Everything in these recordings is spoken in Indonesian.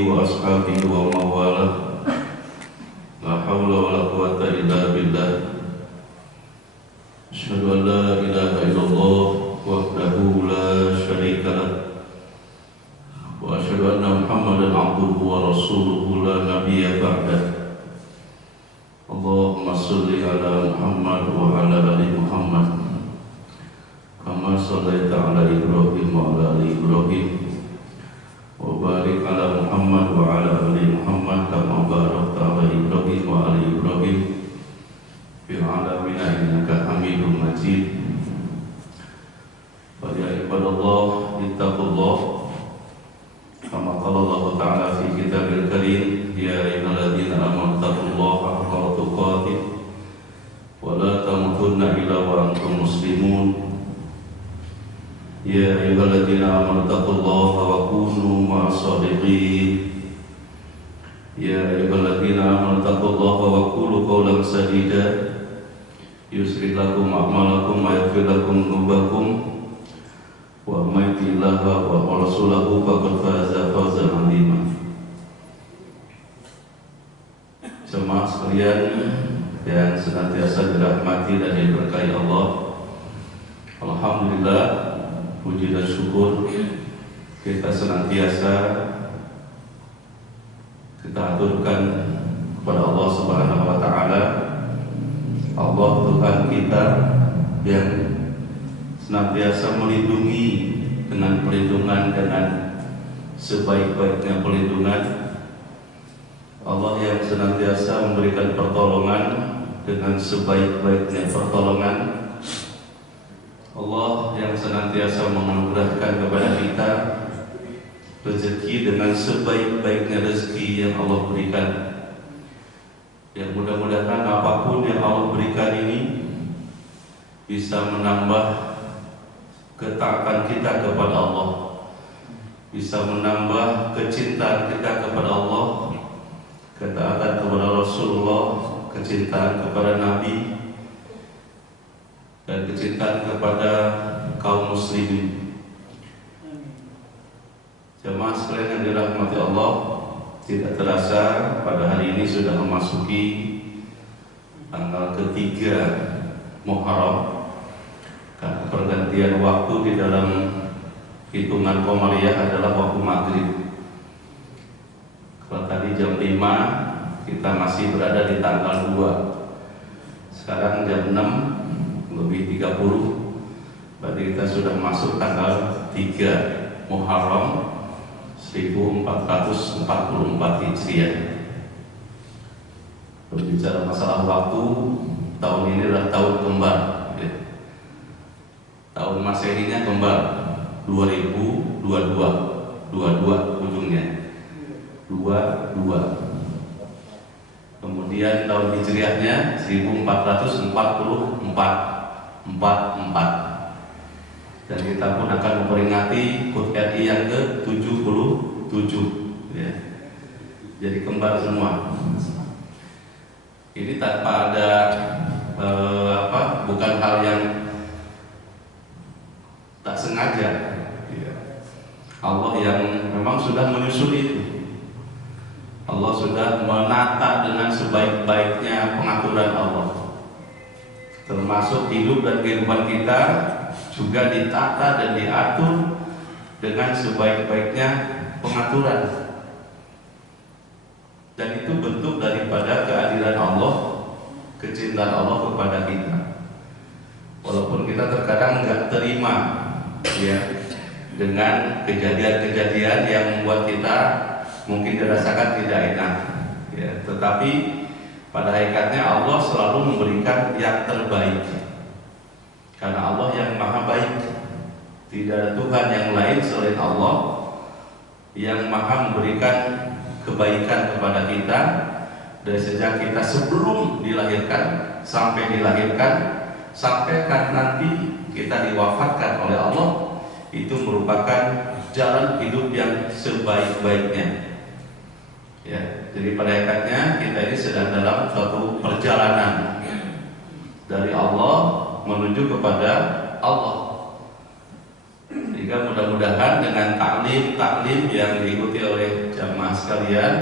وأصحابه ومن والاه لا حول ولا قوة إلا بالله أشهد أن لا إله إلا الله وحده لا شريك له وأشهد أن محمدا عبده ورسوله لا نبي بعده اللهم صل على محمد وعلى آل محمد كما صليت على إبراهيم وعلى آل إبراهيم وبارك على محمد وعلى آل محمد كما باركت على إبراهيم وعلى آل إبراهيم في العالمين إنك حميد مجيد فيا عباد الله اتقوا الله كما قال الله تعالى في كتابه الكريم يا أيها الذين آمنوا اتقوا الله حق تقاته ولا تموتن إلا وأنتم مسلمون يا أيها الذين آمنوا اتقوا الله وكونوا مع الصادقين يا أيها الذين آمنوا اتقوا الله وقولوا قولا سديدا يصلح لكم أعمالكم ويغفر لكم ذنوبكم ومن يطع الله ورسوله فقد فاز فوزا عظيما. Jemaah sekalian yang senantiasa dirahmati dan diberkahi Allah, alhamdulillah, puji dan syukur kita senantiasa kita aturkan kepada Allah Subhanahu wa taala, Allah Tuhan kita yang senantiasa melindungi dengan perlindungan dengan sebaik-baiknya perlindungan, Allah yang senantiasa memberikan pertolongan dengan sebaik-baiknya pertolongan, Allah yang senantiasa menganugerahkan kepada kita rezeki dengan sebaik-baiknya rezeki yang Allah berikan. Yang mudah-mudahan apapun yang Allah berikan ini bisa menambah ketaatan kita kepada Allah, bisa menambah kecintaan kita kepada Allah, ketaatan kepada Rasulullah, kecintaan kepada Nabi, dan kecintaan kepada kaum muslimin. Jemaah sekalian yang dirahmati Allah, tidak terasa pada hari ini sudah memasuki tanggal ketiga Muharram. Karena pergantian waktu di dalam hitungan Qamariyah adalah waktu maghrib. Kalau tadi jam 5 kita masih berada di tanggal 2. Sekarang jam 6:30, berarti kita sudah masuk tanggal 3 Muharram 1444 Hijriah. Berbicara masalah waktu, tahun ini adalah tahun kembar. Tahun Masehinya kembar 2022, 22 ujungnya 22. Kemudian tahun Hijriahnya 1444. Dan kita pun akan memperingati HUT RI yang ke-77 ya. Jadi kembar semua. Ini tanpa ada bukan hal yang tak sengaja ya. Allah yang memang sudah menyusun itu. Allah sudah menata dengan sebaik-baiknya pengaturan Allah. Termasuk hidup dan kehidupan kita juga ditata dan diatur dengan sebaik-baiknya pengaturan. Dan itu bentuk daripada keadilan Allah, kecintaan Allah kepada kita. Walaupun kita terkadang nggak terima ya dengan kejadian-kejadian yang membuat kita mungkin dirasakan tidak enak ya, tetapi pada hakikatnya Allah selalu memberikan yang terbaik. Karena Allah yang maha baik, tidak ada Tuhan yang lain selain Allah yang maha memberikan kebaikan kepada kita dari sejak kita sebelum dilahirkan sampai dilahirkan, sampai kan nanti kita diwafatkan oleh Allah. Itu merupakan jalan hidup yang sebaik-baiknya ya. Jadi pada hakikatnya kita ini sedang dalam suatu perjalanan dari Allah menuju kepada Allah. Sehingga mudah-mudahan dengan taklim yang diikuti oleh jamaah sekalian,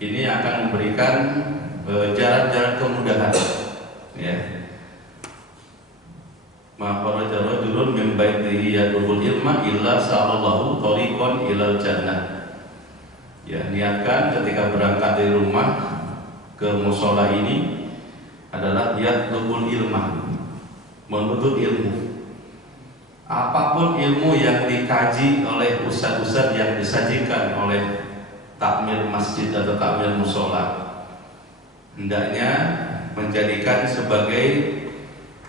ini akan memberikan jalan-jalan kemudahan, ya. Ma kharaja rajulun min baitihi yadlubul ilma illa sa'alallahu thariqan ilal jannah. Ya, niatkan ketika berangkat dari rumah ke musola ini adalah yadlubul ilma, menuntut ilmu. Apapun ilmu yang dikaji oleh ustaz-ustaz yang disajikan oleh takmir masjid atau takmir musola, hendaknya menjadikan sebagai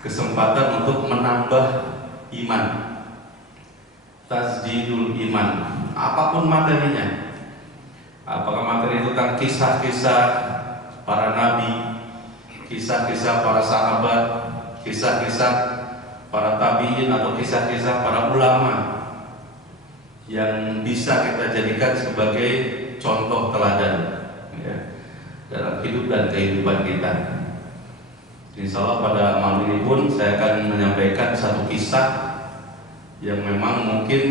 kesempatan untuk menambah iman, tasdidul iman, apapun materinya. Apakah materi tentang kisah-kisah para nabi, kisah-kisah para sahabat, kisah-kisah para tabiin, atau kisah-kisah para ulama yang bisa kita jadikan sebagai contoh teladan, ya, dalam hidup dan kehidupan kita. Insya Allah pada malam ini pun saya akan menyampaikan satu kisah yang memang mungkin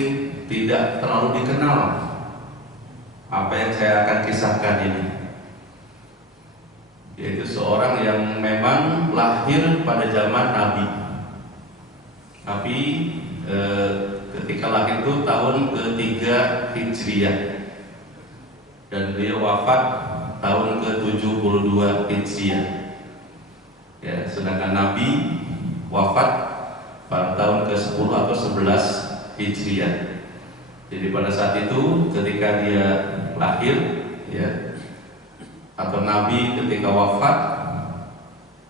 tidak terlalu dikenal apa yang saya akan kisahkan ini, yaitu seorang yang memang lahir pada zaman Nabi. Tapi ketika lahir itu tahun ke-3 Hijriah dan beliau wafat tahun ke-72 Hijriah. Ya, sedangkan Nabi wafat pada tahun ke-10 atau 11 Hijriah. Jadi pada saat itu ketika dia lahir, ya, atau Nabi ketika wafat,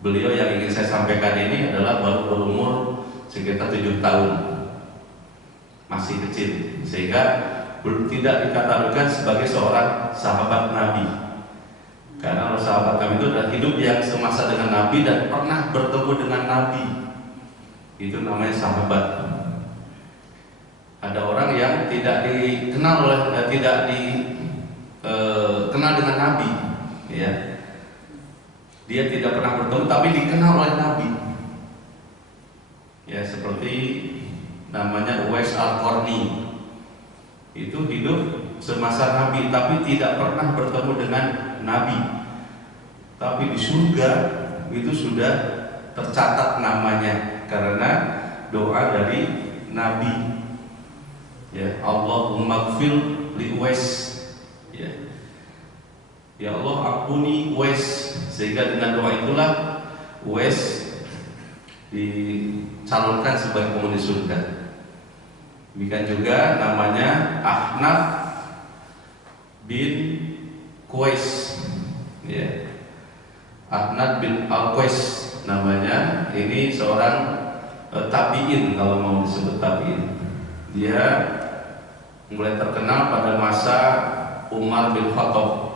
beliau yang ingin saya sampaikan ini adalah baru berumur sekitar 7 tahun, masih kecil, sehingga belum tidak dikategorikan sebagai seorang sahabat Nabi. Karena sahabat Nabi itu adalah hidup yang semasa dengan Nabi dan pernah bertemu dengan Nabi. Itu namanya sahabat. Ada orang yang tidak dikenal kenal dengan Nabi, ya. Dia tidak pernah bertemu tapi dikenal oleh Nabi. Ya, seperti namanya Uwais Al-Qarni. Itu hidup semasa Nabi tapi tidak pernah bertemu dengan Nabi. Tapi di surga itu sudah tercatat namanya karena doa dari Nabi. Ya, Allahumma gfir li Uwais. Ya. Ya Allah, ampuni Uwais. Sehingga dengan doa itulah Uwais dicalonkan sebagai penghuni surga. Demikian juga namanya Ahnaf bin Qais, ya. Ahnaf bin Al-Qais namanya. Ini seorang tabiin, kalau mau disebut tabiin. Dia mulai terkenal pada masa Umar bin Khattab.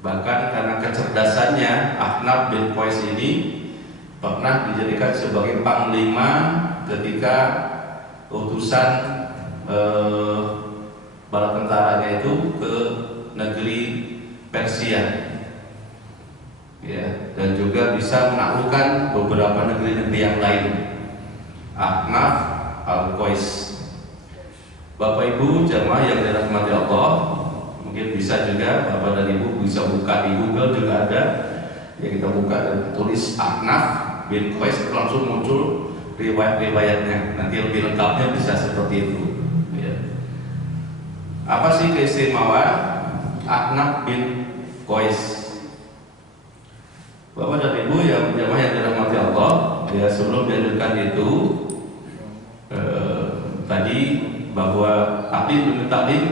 Bahkan karena kecerdasannya, Ahnaf bin Qais ini pernah dijadikan sebagai panglima ketika utusan bala tentaranya itu ke negeri Persia, ya, dan juga bisa menaklukkan beberapa negeri-negeri yang lain. Ahnaf Al-Qais. Bapak Ibu jamaah yang dirahmati Allah, mungkin bisa juga Bapak dan Ibu bisa buka di Google, juga ada yang kita buka dan tulis Ahnaf bin Qais, langsung muncul riwayat-riwayatnya. Nanti lebih lengkapnya bisa seperti itu, ya. Apa sih keistimewaan Ahnaf bin Qais? Bapak dan Ibu yang jamaah yang dirahmati Allah, ya, sebelum dilanjutkan itu tadi bahwa taklim demi taklim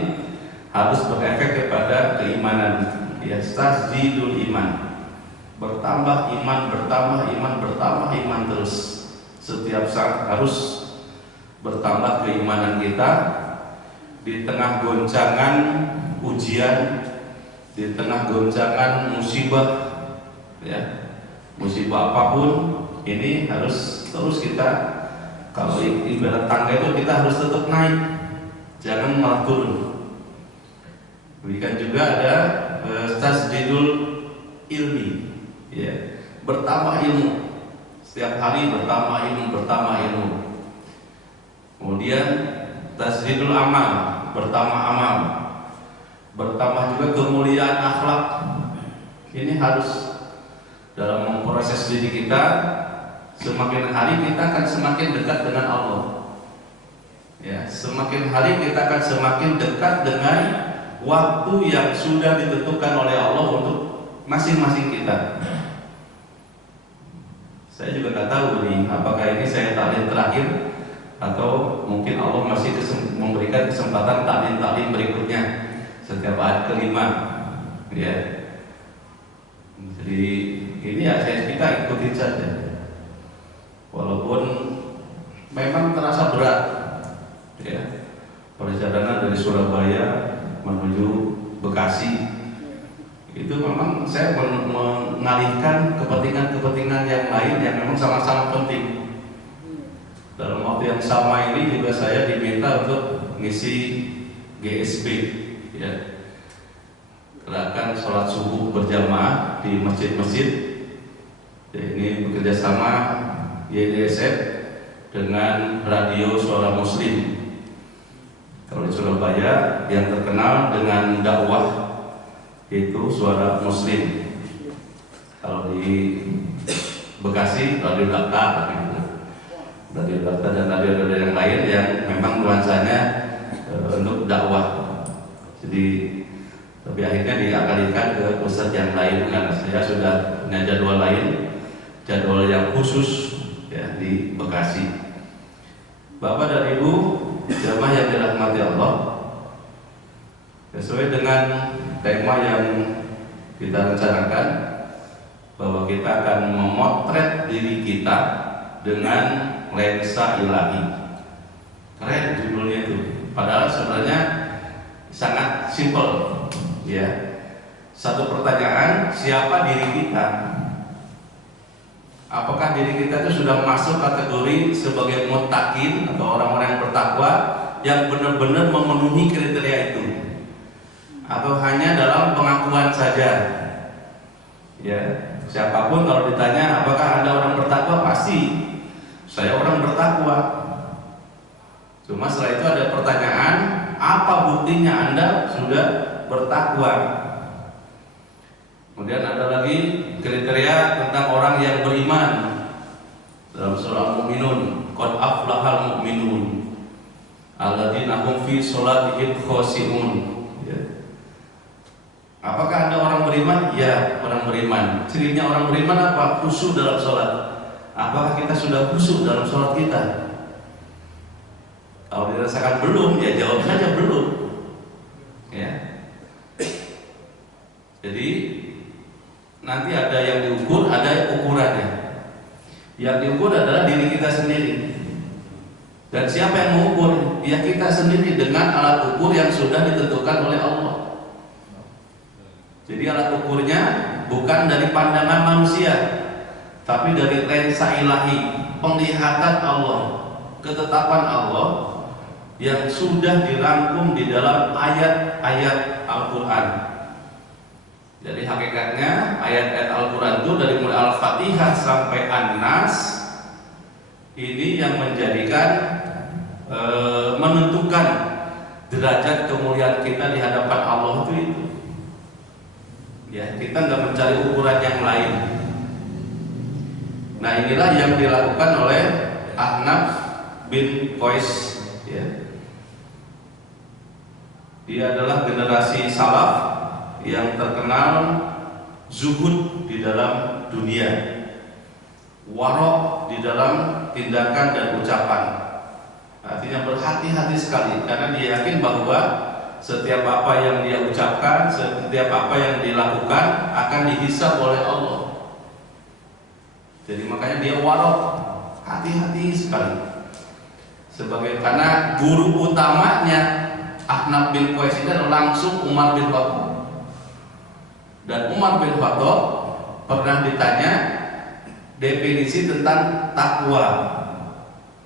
harus berefek kepada keimanan, ya, tasdidul iman. Bertambah iman, bertambah iman, bertambah iman terus. Setiap saat harus bertambah keimanan kita di tengah goncangan ujian, di tengah goncangan musibah, ya, musibah apapun ini harus terus kita, kalau ibarat tangga itu kita harus tetap naik, jangan malah turun. Demikian juga ada tasdidul ilmi, ya, bertambah ilmu. Setiap hari bertambah ilmu, bertambah ilmu. Kemudian tasdidul amal, bertambah amal. bertambah juga kemuliaan akhlak. Ini harus dalam memproses diri kita. Semakin hari kita akan semakin dekat dengan Allah. Ya, semakin hari kita akan semakin dekat dengan waktu yang sudah ditentukan oleh Allah untuk masing-masing kita. Saya juga nggak tahu nih, apakah ini saya taklim terakhir atau mungkin Allah masih memberikan kesempatan taklim berikutnya setiap hari kelima. Ya, jadi ini ya kita ikutin saja. Walaupun memang terasa berat, ya, perjalanan dari Surabaya menuju Bekasi itu memang saya mengalihkan kepentingan-kepentingan yang lain yang memang sama-sama penting. Dalam waktu yang sama ini juga saya diminta untuk ngisi GSB, ya, gerakan sholat subuh berjamaah di masjid-masjid. Ya, ini bekerja sama YDSF dengan Radio Suara Muslim. Kalau di Surabaya yang terkenal dengan dakwah yaitu Suara Muslim. Kalau di Bekasi Radio Dakta, Radio Dakta dan radio yang lain yang memang nuansanya untuk dakwah. Jadi tapi akhirnya dialihkan ke pusat yang lain karena saya sudah punya jadwal lain, jadwal yang khusus, ya, di Bekasi. Bapak dan Ibu jamaah yang dirahmati Allah, sesuai dengan tema yang kita rencanakan bahwa kita akan memotret diri kita dengan lensa ilahi. Keren judulnya itu. Padahal sebenarnya sangat simpel, ya. Satu pertanyaan, siapa diri kita? Apakah diri kita itu sudah masuk kategori sebagai muttaqin atau orang-orang yang bertakwa yang benar-benar memenuhi kriteria itu, atau hanya dalam pengakuan saja? Ya, siapapun kalau ditanya apakah Anda orang bertakwa, pasti saya orang bertakwa. Cuma setelah itu ada pertanyaan, apa buktinya Anda sudah bertakwa? Kemudian ada lagi kriteria tentang orang yang beriman dalam surah Al-Mu'minun, qad aflahal mu'minun alladzina hum fi sholatihim khoshi'un. Ya. Apakah Anda orang beriman? Ya, orang beriman. Cirinya orang beriman apa? Khusyuk dalam sholat. Apakah kita sudah khusyuk dalam sholat kita? Kalau dirasakan belum, ya jawab saja belum. Ya. Jadi nanti ada yang diukur, ada ukurannya. Yang diukur adalah diri kita sendiri. Dan siapa yang mengukur? Ya kita sendiri dengan alat ukur yang sudah ditentukan oleh Allah. Jadi alat ukurnya bukan dari pandangan manusia, tapi dari lensa ilahi, penglihatan Allah, ketetapan Allah yang sudah dirangkum di dalam ayat-ayat Al-Quran. Jadi hakikatnya ayat-ayat Al-Quran itu dari mulai Al-Fatihah sampai An-Nas ini yang menjadikan menentukan derajat kemuliaan kita di hadapan Allah itu. Ya, kita nggak mencari ukuran yang lain. Nah, inilah yang dilakukan oleh Ahnaf bin Qais. Ya. Dia adalah generasi salaf yang terkenal zuhud di dalam dunia, warok di dalam tindakan dan ucapan. Artinya berhati-hati sekali karena dia yakin bahwa setiap apa yang dia ucapkan, setiap apa yang dilakukan akan dihisab oleh Allah. Jadi makanya dia warok, hati-hati sekali. Karena guru utamanya Ahnaf bin Qais ini langsung Umar bin Khattab. Dan Umar bin Khattab pernah ditanya definisi tentang takwa.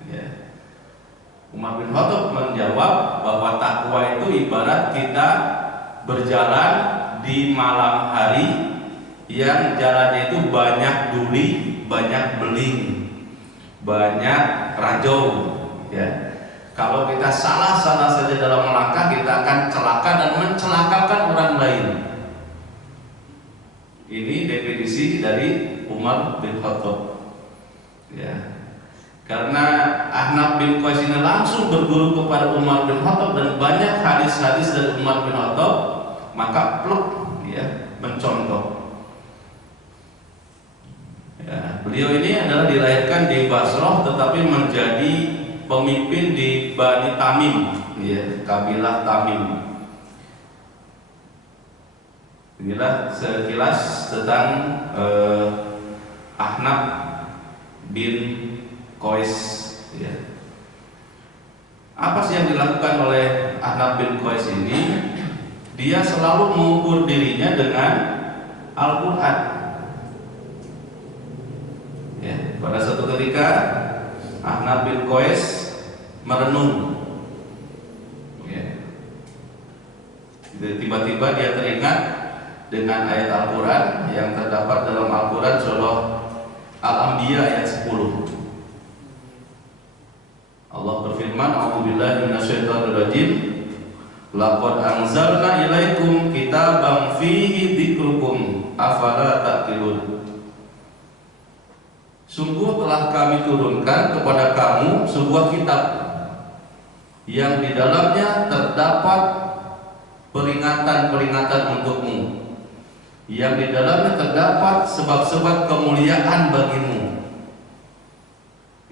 Ya. Umar bin Khattab menjawab bahwa takwa itu ibarat kita berjalan di malam hari yang jalannya itu banyak duri, banyak beling, banyak rajau. Ya. Kalau kita salah saja dalam melangkah, kita akan celaka dan mencelakakan orang lain. Ini definisi dari Umar bin Khattab. Ya. Karena Ahnaf bin Qais ini langsung berguru kepada Umar bin Khattab dan banyak hadis-hadis dari Umar bin Khattab, maka plek ya mencontoh. Ya, beliau ini adalah dilahirkan di Basrah tetapi menjadi pemimpin di Bani Tamim, ya, kabilah Tamim. Inilah sekilas tentang Ahnaf bin Qais, ya. Apa sih yang dilakukan oleh Ahnaf bin Qais ini? Dia selalu mengukur dirinya dengan Al-Quran. Ya, pada suatu ketika Ahnaf bin Qais merenung, ya. Tiba-tiba dia teringat dengan ayat Al-Quran yang terdapat dalam Al-Quran surah Al-Anbiya ayat 10. Allah berfirman, "A'udzubillahi minasyaitonirrajim. Laqad anzalna ilaikum kitaban fihi dzikrukum afala ta'qilun." Sungguh telah kami turunkan kepada kamu sebuah kitab yang di dalamnya terdapat peringatan-peringatan untukmu, yang di dalamnya terdapat sebab-sebab kemuliaan bagimu,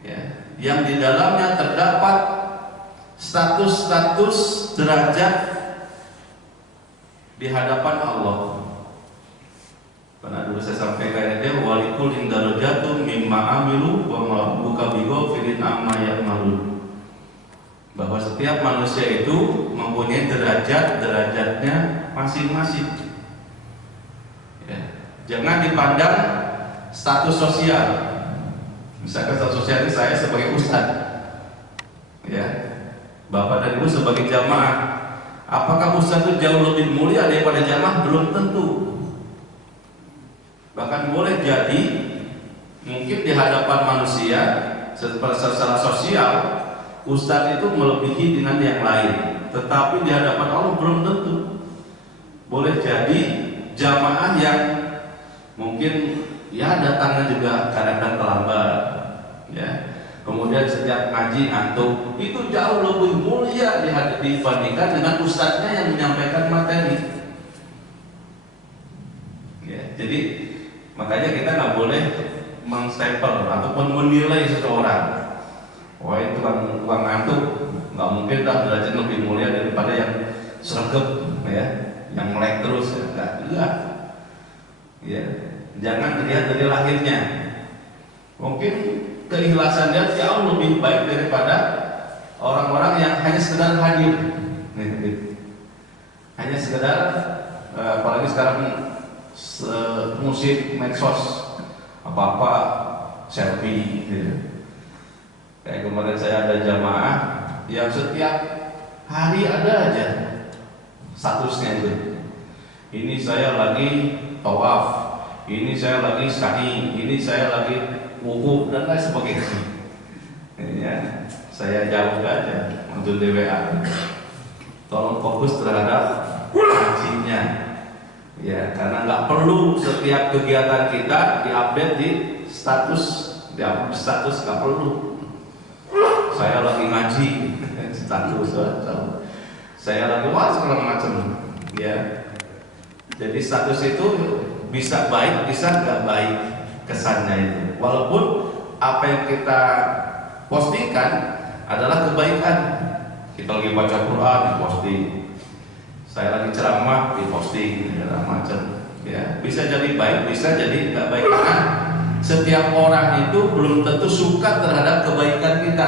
ya, yang di dalamnya terdapat status-status derajat di hadapan Allah. Karena dulu saya sampaikan dia walikul indarajatun mimma amilu wa ma buka bighafilin amma ya'malun, bahwa setiap manusia itu mempunyai derajatnya masing-masing. Ya. Jangan dipandang status sosial. Misalkan status sosial ini saya sebagai ustadz, ya, bapak dan ibu sebagai jamaah. Apakah ustadz itu jauh lebih mulia daripada jamaah? Belum tentu. Bahkan boleh jadi mungkin di hadapan manusia secara sosial ustadz itu melebihi dengan yang lain, tetapi di hadapan Allah belum tentu. Boleh jadi jamaah yang mungkin ya datangnya juga kadang-kadang terlambat, ya. Kemudian setiap ngaji ngantuk, itu jauh lebih mulia dibandingkan dengan ustadznya yang menyampaikan materi. Ya, jadi makanya kita nggak boleh mengstempel ataupun menilai seseorang. Wah, itu tukang ngantuk, nggak mungkin dah derajat lebih mulia daripada yang sergap, ya, yang melek terus, ya. Enggak. Ya, jangan dilihat dari lahirnya. Mungkin keikhlasan dia jauh lebih baik daripada orang-orang yang hanya sekedar hadir, hanya sekedar apalagi sekarang musik medsos, apa-apa selfie, gitu. Kayak kemarin saya ada jamaah yang setiap hari ada aja statusnya itu. Ini saya lagi tawaf, ini saya lagi sa'i, ini saya lagi wukuf dan lain sebagainya. Ya, saya jauh aja untuk DWA. Tolong fokus terhadap hajinya, ya, karena nggak perlu setiap kegiatan kita diupdate di status, nggak perlu. Saya lagi ngaji, status, saya lagi segala macam, ya. Jadi status itu bisa baik, bisa nggak baik kesannya itu. Walaupun apa yang kita postingkan adalah kebaikan. Kita lagi baca Quran diposting, saya lagi ceramah diposting, segala macam. Ya, bisa jadi baik, bisa jadi nggak baik. Karena setiap orang itu belum tentu suka terhadap kebaikan kita,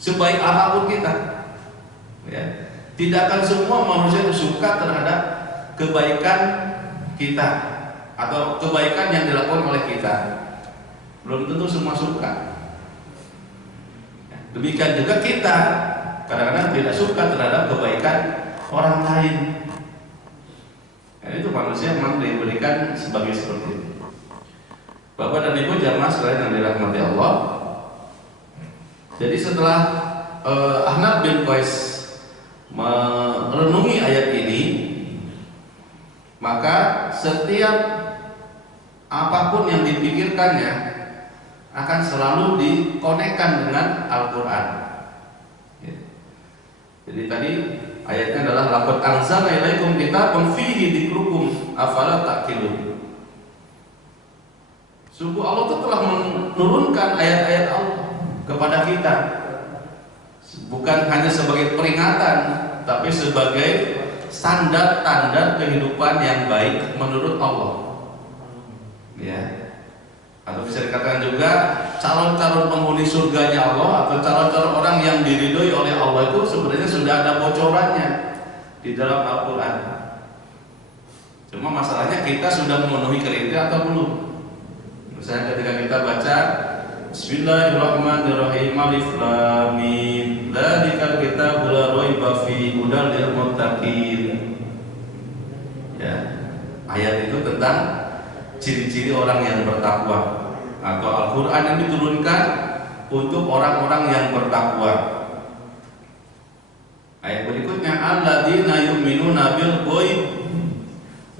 sebaik apapun kita. Ya, tidak akan semua manusia itu suka terhadap kebaikan kita atau kebaikan yang dilakukan oleh kita. Belum tentu semua suka. Demikian juga kita kadang-kadang tidak suka terhadap kebaikan orang lain. Itu manusia memang diberikan sebagai seperti itu. Bapak dan Ibu jamaah sekalian yang dirahmati Allah. Jadi setelah Ahnaf bin Qais merenungi ayat ini, maka setiap apapun yang dipikirkannya akan selalu dikonekkan dengan Al-Quran. Jadi tadi ayatnya adalah laqad anzalna ilaikum kitaban fihi dzikrukum afala ta'qilun. Sungguh Allah itu telah menurunkan ayat-ayat Allah kepada kita, bukan hanya sebagai peringatan, tapi sebagai standar-standar kehidupan yang baik menurut Allah. Ya. Atau bisa dikatakan juga calon-calon penghuni surganya Allah atau calon-calon orang yang diridhoi oleh Allah itu sebenarnya sudah ada bocorannya di dalam Al-Quran. Cuma masalahnya kita sudah memenuhi kriteria atau belum. Misalnya ketika kita baca Bismillahirrahmanirrahim, Alif Lam Mim, Dzalikal kitabul la raiba fihi hudal lil muttaqin. Ya, ayat itu tentang ciri-ciri orang yang bertakwa, atau Al-Quran yang diturunkan untuk orang-orang yang bertakwa. Ayat berikutnya, alladzina yu'minuna bil ghaib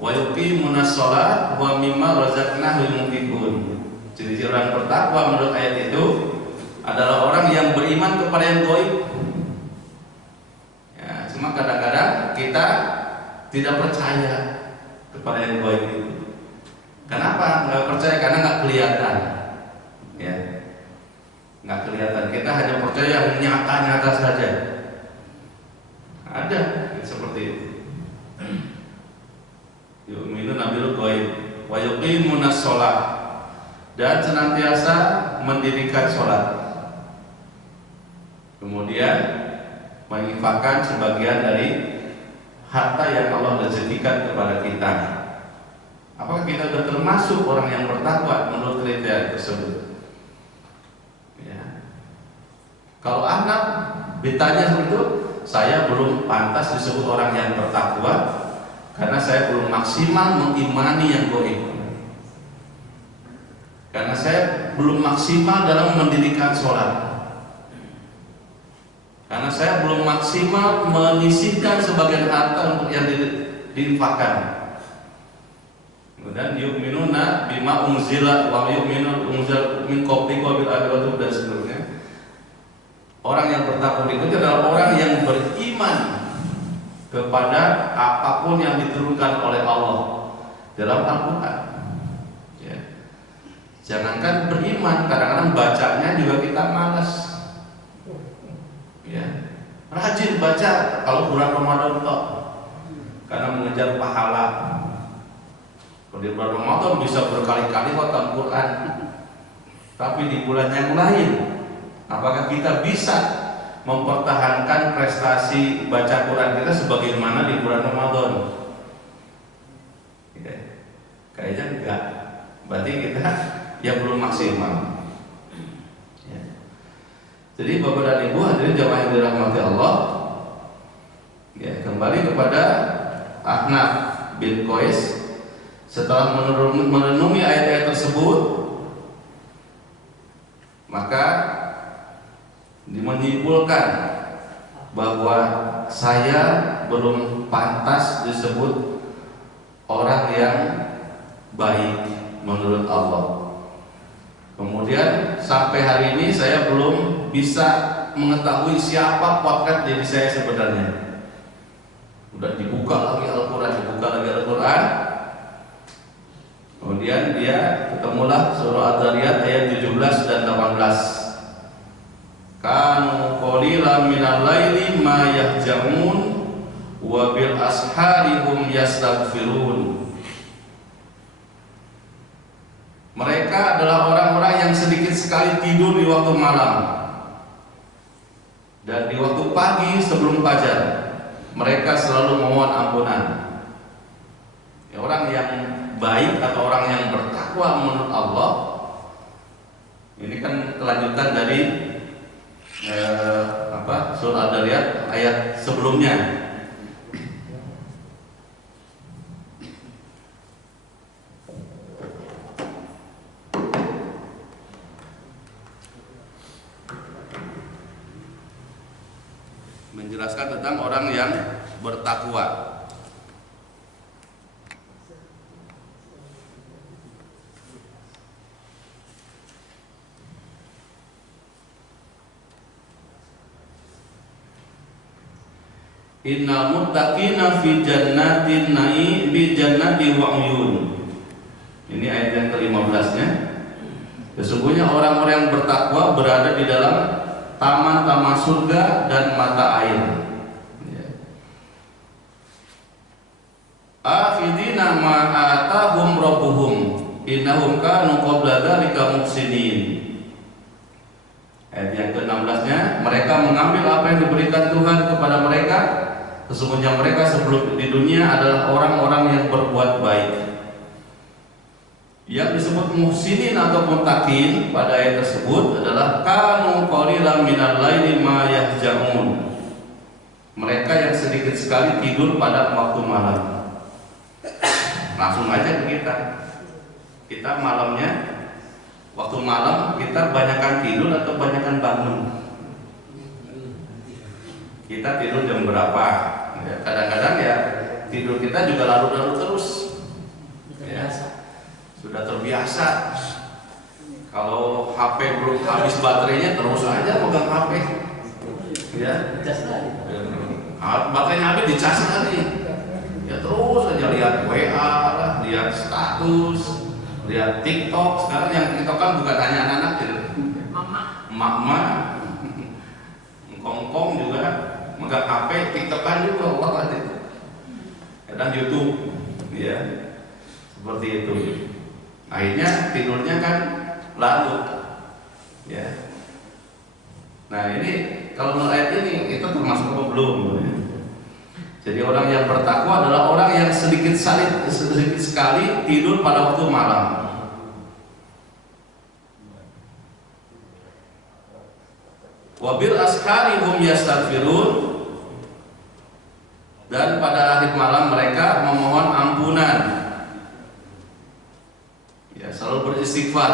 wa yuqimunas shalah wa mimma razaqnahum yunfiqun. Ciri-ciri orang bertakwa menurut ayat itu adalah orang yang beriman kepada yang ghaib. Ya, cuma kadang-kadang kita tidak percaya kepada yang ghaib itu. Kenapa nggak percaya? Karena nggak kelihatan, ya, nggak kelihatan. Kita hanya percaya yang nyata-nyata saja. Ada seperti itu. Yu'minuna bil ghaib wa yuqimunas shalah, dan senantiasa mendirikan sholat. Kemudian menginfakkan sebagian dari harta yang Allah rezekikan kepada kita. Apakah kita sudah termasuk orang yang bertakwa menurut kriteria tersebut? Ya. Kalau anak ditanya seperti itu, saya belum pantas disebut orang yang bertakwa karena saya belum maksimal mengimani yang gaib. Karena saya belum maksimal dalam mendirikan sholat. Karena saya belum maksimal menyisihkan sebagian harta untuk yang diinfakkan. Dan yu'minuna bima unzila wa yu'minu unzila min qablikum wa bil akhirati dan seterusnya. Orang yang bertakwa itu adalah orang yang beriman kepada apapun yang diturunkan oleh Allah dalam Al-Quran. Ya. Jangankan beriman, kadang-kadang bacanya juga kita malas. Ya. Rajin baca kalau bulan Ramadan toh, karena mengejar pahala. Kalau di bulan Ramadan bisa berkali-kali khatam Quran, tapi di bulan yang lain, apakah kita bisa mempertahankan prestasi baca Quran kita sebagaimana di bulan Ramadan? Ya, kayaknya enggak. Berarti kita ya belum maksimal. Ya. Jadi Bapak dan Ibu hadirin jamaah yang dirahmati Allah, ya, kembali kepada Ahnaf bin Qais. Setelah merenungi ayat-ayat tersebut, maka menyimpulkan bahwa saya belum pantas disebut orang yang baik menurut Allah. Kemudian sampai hari ini saya belum bisa mengetahui siapa potret diri saya sebenarnya. Udah dibuka lagi Al-Quran. Kemudian dia ketemulah surah Ad-Dariyat ayat 17 dan 18. Kanu qalilan minal laili ma yahjamun wa bil ashari hum yastaghfirun. Mereka adalah orang-orang yang sedikit sekali tidur di waktu malam, dan di waktu pagi sebelum fajar mereka selalu memohon ampunan. Ya, orang yang baik atau orang yang bertakwa menurut Allah, ini kan kelanjutan dari surah Ad-Dariyat ayat sebelumnya. menjelaskan tentang orang yang bertakwa. Innal muttaqina fi jannatin na'im bi jannati wa uyun. Ini ayat yang ke-15-nya. Sesungguhnya orang-orang yang bertakwa berada di dalam taman-taman surga dan mata air. Afidina ma atahum rabbuhum innahum kanu qabla dzalika muhsinin. Ayat yang ke-16-nya, mereka mengambil apa yang diberikan Tuhan kepada mereka. Sesungguhnya mereka sebelum di dunia adalah orang-orang yang berbuat baik. Yang disebut muhsinin atau muttaqin pada ayat tersebut adalah kanu qalilan minal laili ma yahjaun. Mereka yang sedikit sekali tidur pada waktu malam. Langsung aja ke kita. Kita malamnya, waktu malam kita banyakan tidur atau banyakan bangun? Kita tidur jam berapa? Ya, kadang-kadang ya tidur kita juga larut-larut terus. Ya, sudah terbiasa. Kalau HP belum habis baterainya terus aja pegang HP. Ya, baterainya habis dicas lagi. Ya terus aja lihat WA lah, lihat status, lihat TikTok. Sekarang yang TikTok kan bukan hanya anak-anak, mama, kongkong juga megang HP, TikTokan juga, wah itu. Kadang YouTube, ya, seperti itu. Akhirnya tidurnya kan larut, ya. Nah ini kalau menurut ayat ini itu termasuk apa belum? Ya? Jadi orang yang bertakwa adalah orang yang sedikit sekali tidur pada waktu malam. Wabil ashari hum yastaghfirun, dan pada akhir malam mereka memohon ampunan. Ya, selalu beristighfar.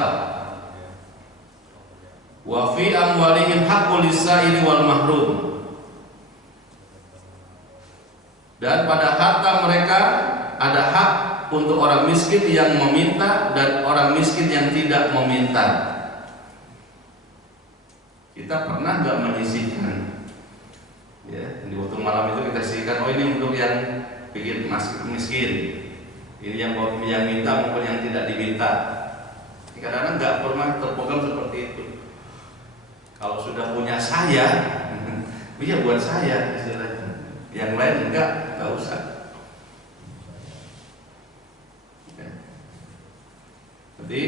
Wa fi amwalihim haqqul lis-sa'ili wal mahrum. Dan pada harta mereka ada hak untuk orang miskin yang meminta dan orang miskin yang tidak meminta. Kita pernah nggak menyisihkan? Ya, di waktu malam itu kita sisihkan. Oh ini untuk yang bikin miskin. Ini yang minta maupun yang tidak diminta. Kadang-kadang nggak pernah terprogram seperti itu. Kalau sudah punya saya, ya buat saya istilahnya. Yang lain enggak usah. Ya. Jadi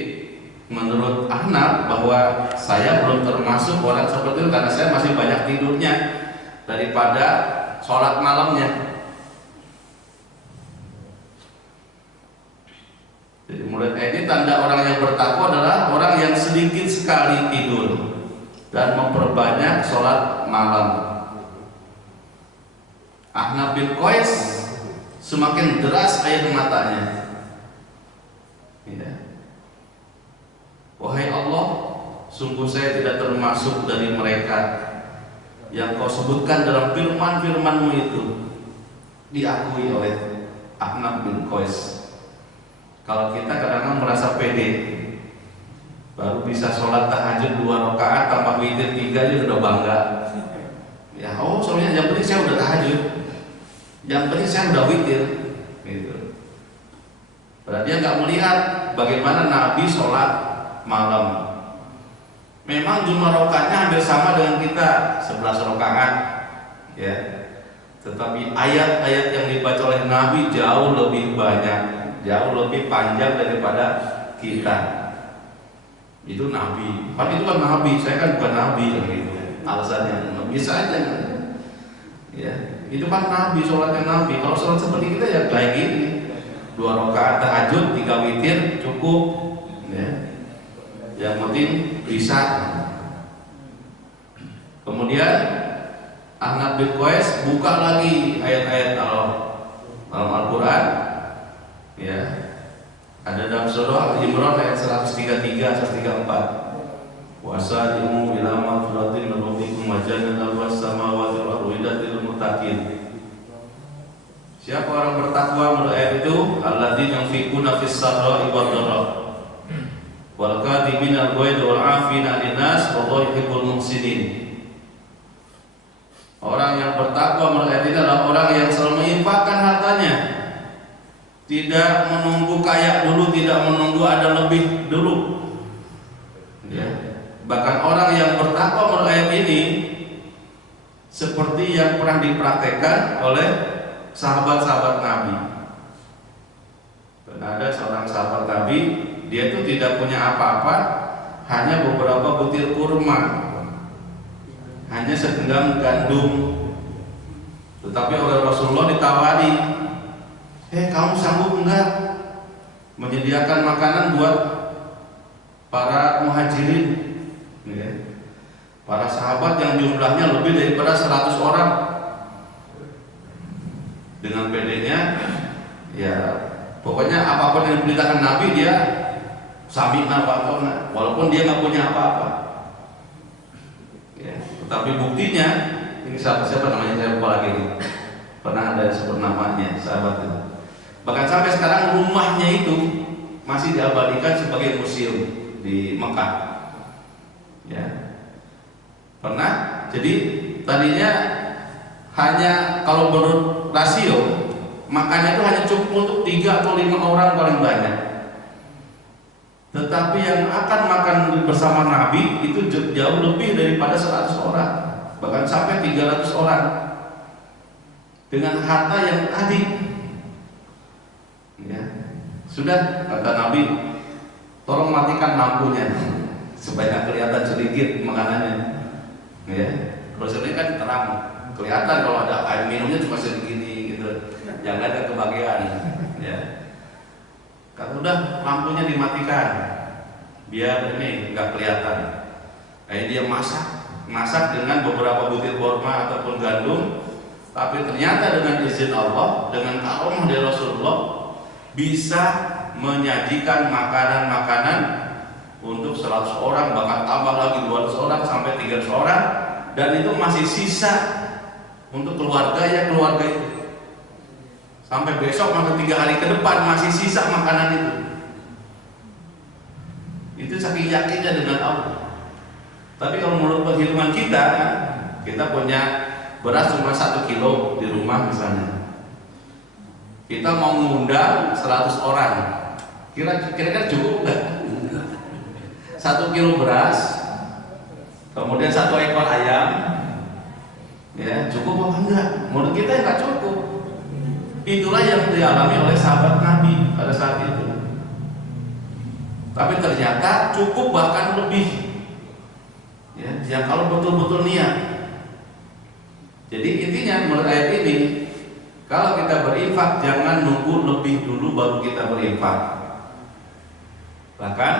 menurut Ahnaf bahwa saya belum termasuk orang seperti itu karena saya masih banyak tidurnya daripada sholat malamnya. Jadi mulai ini tanda orang yang bertakwa adalah orang yang sedikit sekali tidur dan memperbanyak sholat malam. Ahnaf bin Qais semakin deras air matanya. Ya. Wahai Allah, sungguh saya tidak termasuk dari mereka yang kau sebutkan dalam firman-firman-Mu itu. Diakui oleh Ahnaf bin Qais. Kalau kita kadang-kadang merasa pede, baru bisa sholat tahajud 2 rakaat tambah witir 3 aja sudah bangga. Ya, oh soalnya yang penting saya udah tahajud, yang penting saya udah witir, gitu. Padahal dia nggak melihat bagaimana Nabi sholat malam. Memang jumlah rakaatnya hampir sama dengan kita, 11 rakaat, ya. Tetapi ayat-ayat yang dibaca oleh Nabi jauh lebih banyak, jauh lebih panjang daripada kita. Itu Nabi, kan itu kan Nabi, saya kan bukan Nabi, gitu. Alasannya bisa aja, ya. Itu kan Nabi, sholatnya Nabi. Kalau sholat seperti kita ya kayak gini, 2 rakaat tahajud, 3 witir cukup, ya. Yang penting bisa. Kemudian Ahnaf bin Qais buka lagi ayat-ayat dalam Al-Quran, ya. Ada dalam surah Al-Imran ayat 133, 134. Wasari'u ila magfiratin min rabbikum wa jannatin 'arduha as-samawati wal ardu uiddat lil muttaqin. Siapa orang bertakwa menurut ayat itu? Alladzina yunfiquna fis sarra'i wad dharra wal kadhibina al-ghaidha wal 'afina 'anil nas wallahu yuhibbul muhsinin. Orang yang bertakwa menurut ayat ini adalah orang yang selalu menginfakkan hartanya, tidak menunggu kaya dulu, tidak menunggu ada lebih dulu. Ya. Bahkan orang yang bertakwa menurut ayat ini seperti yang pernah dipraktekkan oleh sahabat-sahabat Nabi. Dan ada seorang sahabat Nabi, dia itu tidak punya apa-apa, hanya beberapa butir kurma, hanya segenggam gandum. Tetapi oleh Rasulullah ditawari, kamu sanggup enggak menyediakan makanan buat para muhajirin, ya, para sahabat yang jumlahnya lebih daripada 100 orang. Dengan pedenya, ya pokoknya apapun yang diberitakan Nabi dia sami'na wa ata'na, walaupun dia nggak punya apa-apa. Ya, tetapi buktinya ini siapa namanya, saya lupa lagi ini. Pernah ada sebut namanya sahabat itu. Bahkan sampai sekarang rumahnya itu masih diabadikan sebagai museum di Mekah. Ya, pernah. Jadi tadinya hanya kalau menurut rasio makannya itu hanya cukup untuk 3 atau 5 orang paling banyak. Tetapi yang akan makan bersama Nabi itu jauh lebih daripada 100 orang, bahkan sampai 300 orang dengan harta yang tadi. Ya, sudah kata Nabi, tolong matikan lampunya supaya kelihatan sedikit makanannya. Ya, kalau sedikit kan terang, kelihatan kalau ada air minumnya cuma segini gitu, jangan ada kebagian. Ya, kalau udah lampunya dimatikan biar ini nggak kelihatan. Dia masak dengan beberapa butir kurma ataupun gandum, tapi ternyata dengan izin Allah, dengan karomah dari Rasulullah, bisa menyajikan makanan-makanan untuk 100 orang, bahkan tambah lagi 200 orang sampai 300 orang, dan itu masih sisa untuk keluarga itu. Sampai besok, sampai 3 hari ke depan masih sisa makanan itu. Itu saking yakinnya dengan Allah. Tapi kalau menurut perhitungan kita punya beras cuma 1 kilo di rumah misalnya. Kita mau mengundang 100 orang, kira-kira cukup nggak? 1 kilo beras, kemudian 1 ekor ayam, ya cukup apa enggak? Menurut kita nggak cukup. Itulah yang dialami oleh sahabat Nabi pada saat itu. Tapi ternyata cukup, bahkan lebih. Ya kalau betul-betul niat. Jadi intinya menurut ayat ini, kalau kita berinfak jangan nunggu lebih dulu baru kita berinfak. Bahkan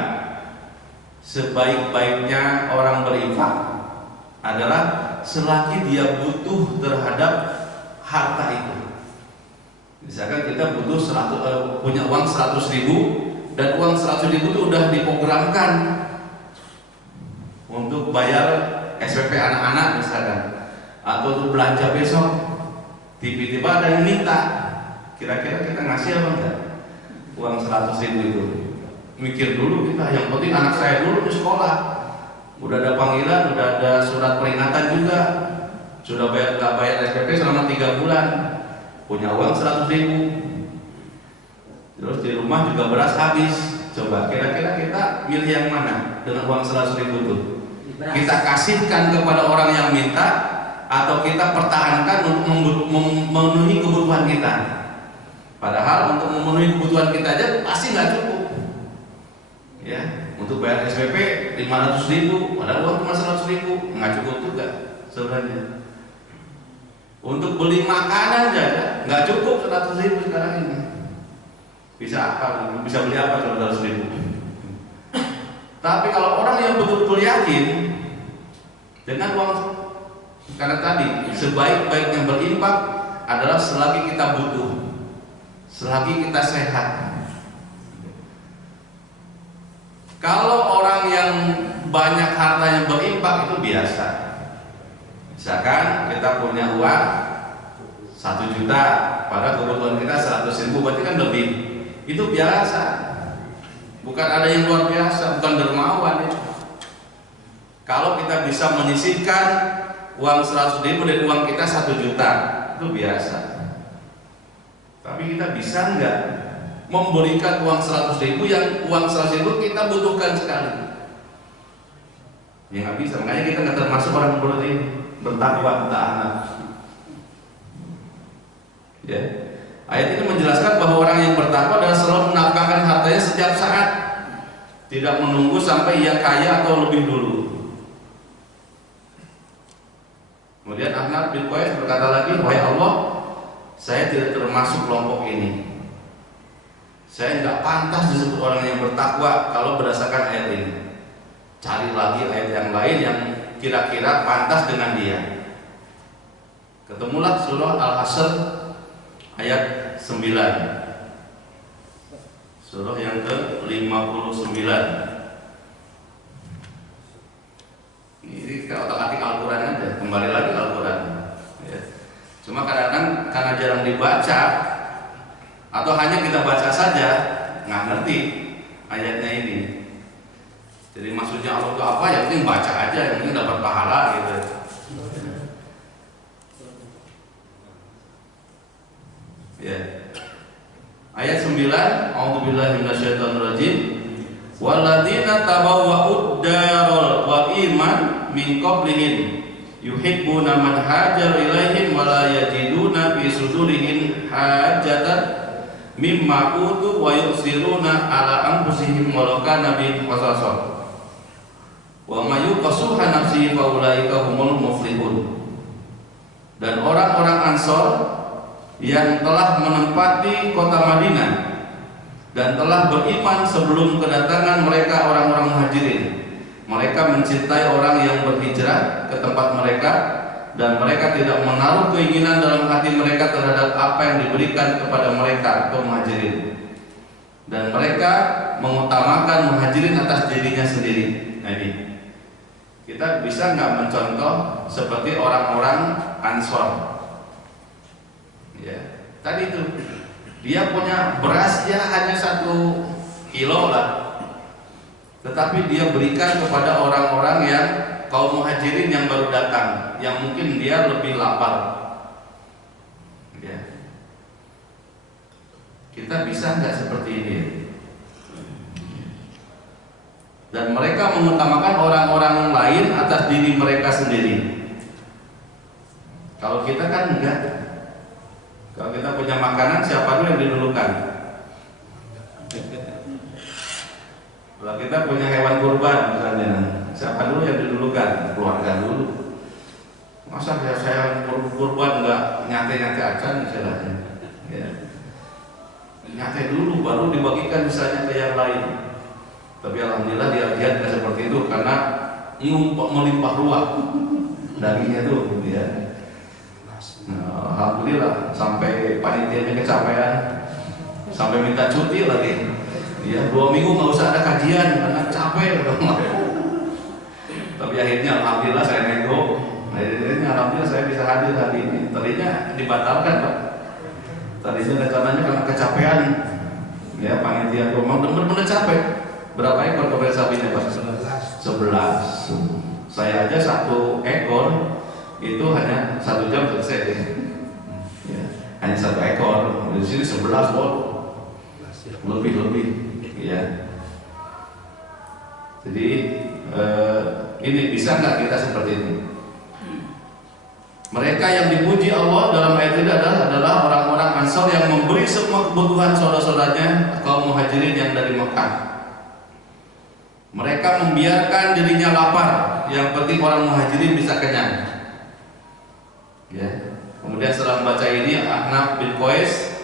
sebaik-baiknya orang berinfak adalah selagi dia butuh terhadap harta itu. Misalkan kita butuh punya uang 100.000 dan uang 100.000 itu udah diprogramkan untuk bayar SPP anak-anak misalkan, atau untuk belanja besok. Tiba-tiba ada yang minta, kira-kira kita ngasih apa enggak uang 100.000 itu? Mikir dulu kita, yang penting anak saya dulu di sekolah, udah ada panggilan, udah ada surat peringatan juga, sudah nggak bayar SPP selama 3 bulan, punya uang 100.000, terus di rumah juga beras habis. Coba kira-kira kita milih yang mana dengan uang 100.000 itu? Kita kasihkan kepada orang yang minta, atau kita pertahankan untuk memenuhi kebutuhan kita? Padahal untuk memenuhi kebutuhan kita aja pasti nggak cukup. Ya, untuk bayar SPP 500.000, padahal uang cuma 100.000, nggak cukup juga sebenarnya. Untuk beli makanan aja nggak cukup 100.000 sekarang ini. Bisa apa? Bisa beli apa kalau 100.000? Tapi kalau orang yang betul-betul yakin dengan uang, karena tadi sebaik-baiknya berinfak adalah selagi kita butuh, selagi kita sehat. Kalau orang yang banyak harta yang berinfak itu biasa. Misalkan kita punya uang 1 juta, pada kebutuhan kita 100.000, berarti kan lebih. Itu biasa, bukan ada yang luar biasa, bukan dermawan itu. Kalau kita bisa menyisihkan uang 100.000 dari uang kita 1 juta, itu biasa. Tapi kita bisa nggak memberikan uang 100.000 yang uang 100.000 kita butuhkan sekali? Ya nggak bisa. Makanya kita nggak termasuk orang seperti bertakwa taala. Ya. Ayat ini menjelaskan bahwa orang yang bertakwa adalah selalu menafkahkan hartanya setiap saat, tidak menunggu sampai ia kaya atau lebih dulu. Kemudian Ahnaf bin Qais berkata lagi, wahai Allah, saya tidak termasuk kelompok ini. Saya nggak pantas disebut orang yang bertakwa kalau berdasarkan ayat ini. Cari lagi ayat yang lain yang kira-kira pantas dengan dia. Ketemulah surah Al-Hasr ayat 9. Surah yang ke-59. Ini kalau otak-atik Al-Quran aja, kembali lagi Al-Quran ya. Cuma kadang-kadang karena jarang dibaca atau hanya kita baca saja, nggak ngerti ayatnya ini. Jadi maksudnya Allah itu apa? Yang penting baca aja, yang penting dapat pahala gitu. Ya. Ayat 9, A'udzubillahi minasyaitonirrajim. Walladzina tabawwa'ud darul wal iman min qablihim yuhibbuna man hajar ilaihim wa la yajiduna fi sudurihim hajatan mimma utu wa yusiruna ala anfusihim walau kana bihim khasasah wa may yuqasuha nafsihi fa ulaika humul muflihun. Dan orang-orang Ansor yang telah menempati kota Madinah dan telah beriman sebelum kedatangan mereka orang-orang Muhajirin, mereka mencintai orang yang berhijrah ke tempat mereka, dan mereka tidak menaruh keinginan dalam hati mereka terhadap apa yang diberikan kepada mereka atau Muhajirin, dan mereka mengutamakan Muhajirin atas dirinya sendiri. Nah, ini kita bisa nggak mencontoh seperti orang-orang Ansor? Ya, tadi itu dia punya beras ya hanya 1 kilo lah, tetapi dia berikan kepada orang-orang yang kaum Muhajirin yang baru datang, yang mungkin dia lebih lapar. Ya. Kita bisa nggak seperti ini? Dan mereka mengutamakan orang-orang lain atas diri mereka sendiri. Kalau kita kan enggak. Kalau kita punya makanan, siapa dulu yang didulukan? Kalau kita punya hewan kurban misalnya, siapa dulu yang didulukan? Keluarga dulu. Masa saya kurban nggak nyate-nyate aja misalnya? Ya. Nyate dulu, baru dibagikan misalnya ke yang lain. Tapi alhamdulillah dia lihat nggak seperti itu, karena melimpah ruah dagingnya tuh, ya. Nah, alhamdulillah sampai panitianya kecapean, sampai minta cuti lagi. Ya, 2 minggu nggak usah ada kajian karena capek. Tapi akhirnya alhamdulillah saya nego. Akhirnya alhamdulillah saya bisa hadir hari ini. Tadinya dibatalkan, Pak. Tadinya rencananya karena kecapean. Ya, panitia memang benar-benar capek. Berapa ekor kebaya sapinya, Pak? 11. Saya aja 1 ekor itu hanya 1 jam selesai. Ya, hanya 1 ekor. Di sini 11 volt. Lebih. Ya. Jadi ini bisa nggak kita seperti ini? Mereka yang dipuji Allah dalam ayat ini adalah orang-orang Ansor yang memberi semua kebutuhan saudara-saudaranya kaum Muhajirin yang dari Mekah. Mereka membiarkan dirinya lapar, yang penting orang Muhajirin bisa kenyang. Ya. Kemudian setelah membaca ini, Ahnaf bin Qais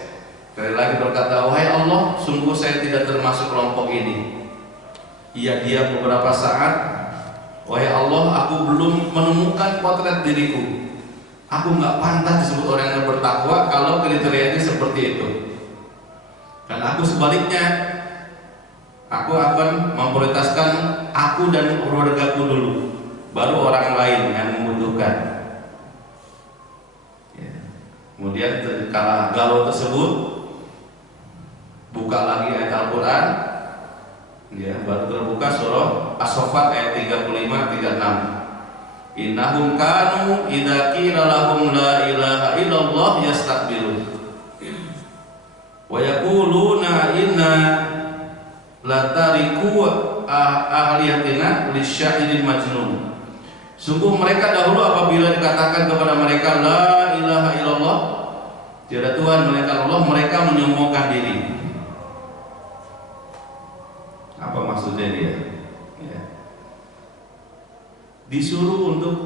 sekali lagi berkata, wahai Allah, sungguh saya tidak termasuk kelompok ini. Ia diam beberapa saat. Wahai Allah, aku belum menemukan potret diriku. Aku nggak pantas disebut orang yang bertakwa kalau kriterianya seperti itu. Dan aku sebaliknya, Aku akan memprioritaskan aku dan keluargaku dulu, baru orang lain yang membutuhkan. Ya. Kemudian kala galau tersebut, buka lagi ayat Al-Quran, ya, baru terbuka surah As-Saffat ayat 35-36. Innahum kanu idza qila lahum la ilaha illallah yastakbirun wa yaquluna inna la tariku ahliyatina lisyahidil majnun. Sungguh mereka dahulu apabila dikatakan kepada mereka la ilaha illallah, tiada Tuhan melainkan Allah, mereka menyombongkan diri. Apa maksudnya dia? Ya. Disuruh untuk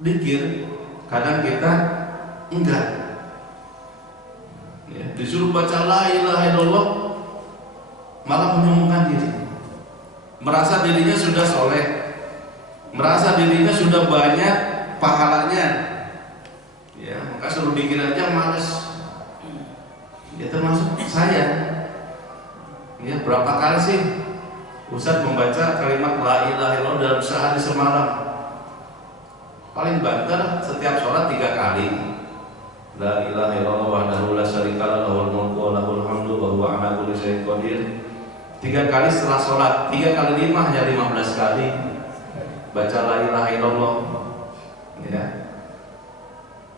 zikir, kadang kita enggak. Ya. Disuruh baca la ilaha illallah, malah menyombongkan diri, merasa dirinya sudah soleh, merasa dirinya sudah banyak pahalanya. Ya, maka suruh bikin aja males. Ya, termasuk saya. Ya, berapa kali sih Ustaz membaca kalimat la ilaha illallah dalam sehari semalam? Paling banter setiap sholat 3 kali. La ilaha illallah wahdahu la syarikalah lahul mulku wa lahul hamdu wa huwa ala kulli syai'in qadir. 3 kali setelah sholat, 3 kali 5 hanya 15 kali baca la ilaha illallah. Ya.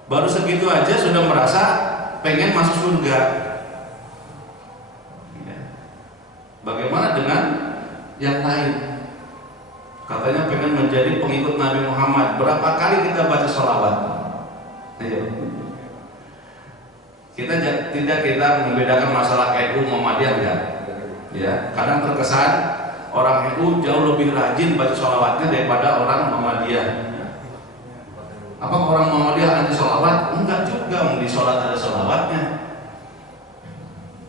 Baru segitu aja sudah merasa pengen masuk surga. Ya. Bagaimana dengan yang lain? Katanya pengen menjadi pengikut Nabi Muhammad. Berapa kali kita baca sholawat? Kita membedakan masalah NU Muhammadiyah enggak? Ya, kadang terkesan orang NU jauh lebih rajin baca sholawatnya daripada orang Muhammadiyah. Apa orang Muhammadiyah anti sholawat? Enggak juga, di sholat ada sholawatnya.